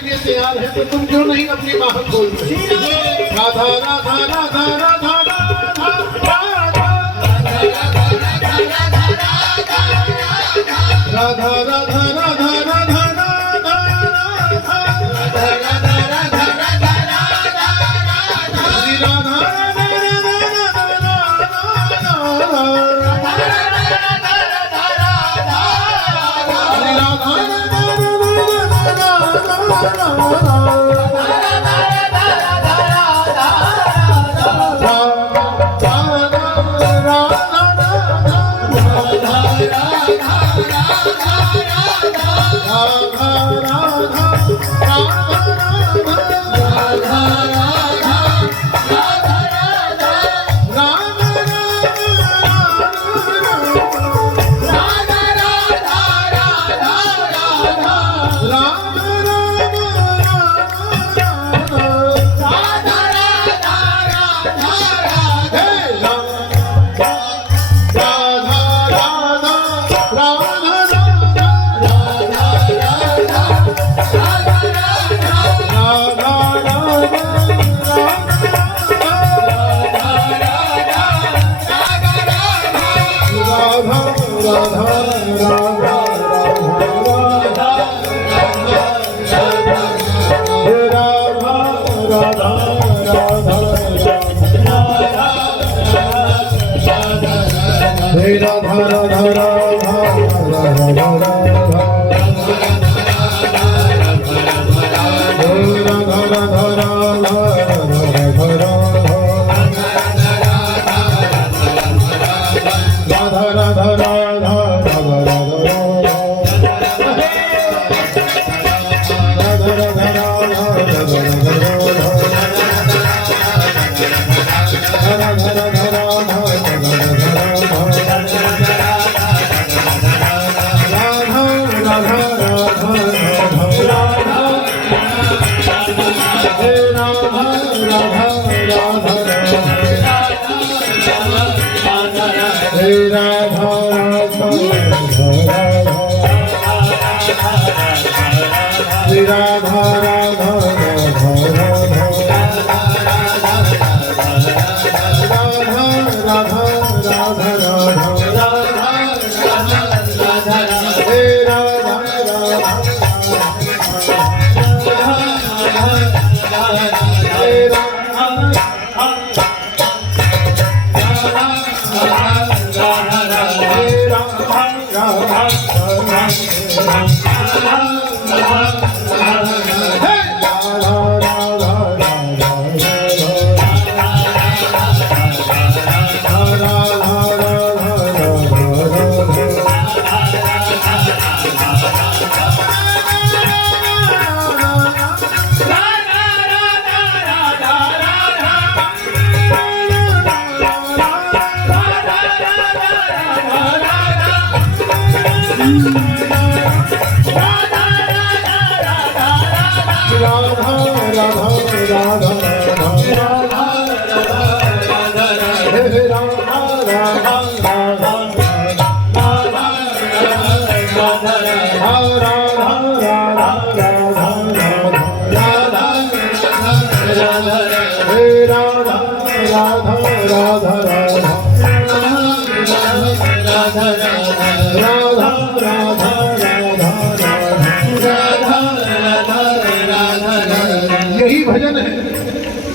के लिए तैयार है तो तुम क्यों नहीं अपनी बाह खोल रहे? राधा राधा राधा राधा राधा राधा राधा राधा यही भजन है।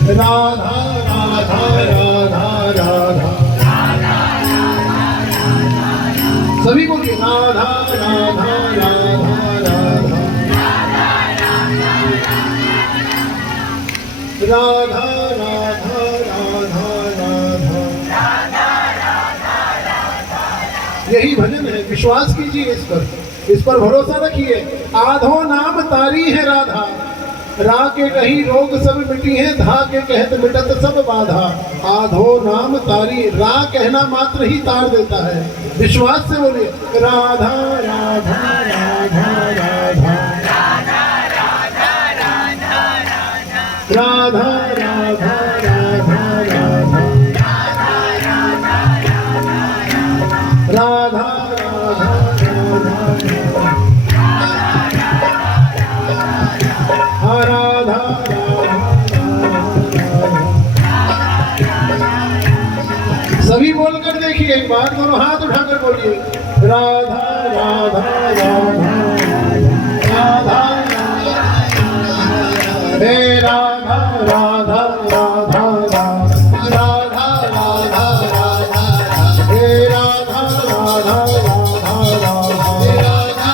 राधा राधा राधा राधा सभी को राधा राधा राधा राधा राधा यही भजन है। विश्वास कीजिए इस पर भरोसा रखिए। आधो नाम तारी है राधा, रा के कहीं रोग सब मिटी है, धा के कहत मिटत सब बाधा। आधो नाम तारी, रा कहना मात्र ही तार देता है। विश्वास से बोलिए राधा राधा राधा राधा राधा राधा राधा राधा देखिए एक बार, दोनों हाथ उठाकर बोलिए राधा राधा राधा राधा हे राधा राधा राधा राधा राधा राधा हे राधा राधा राधा राधा हे Radha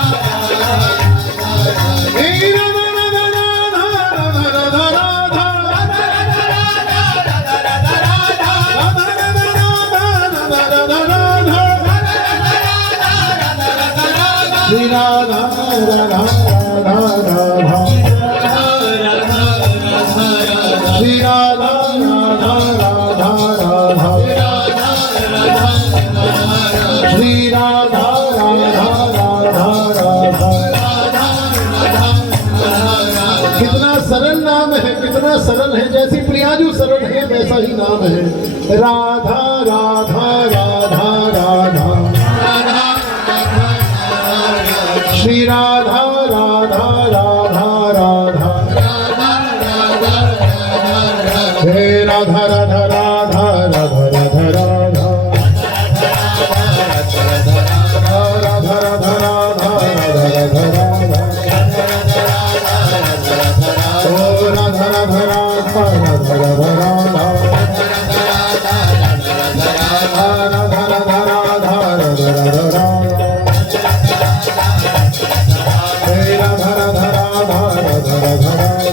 Shri Radha Radha Radha Radha Shri Radha Radha Radha Radha Shri Radha Radha Radha Radha कितना सरल नाम है, कितना सरल है, जैसी प्रियाजू सरल है वैसा ही नाम है। राधा राधा राधा राधा श्री राधा राधा राधा राधा हे राधा राधा राधा राधा राधा राधा राधा राधा राधा राधा राधा ओ राधा राधा राधा राधा राधा राधा राधा राधा राधा राधा राधा राधा राधा राधा राधा राधा राधा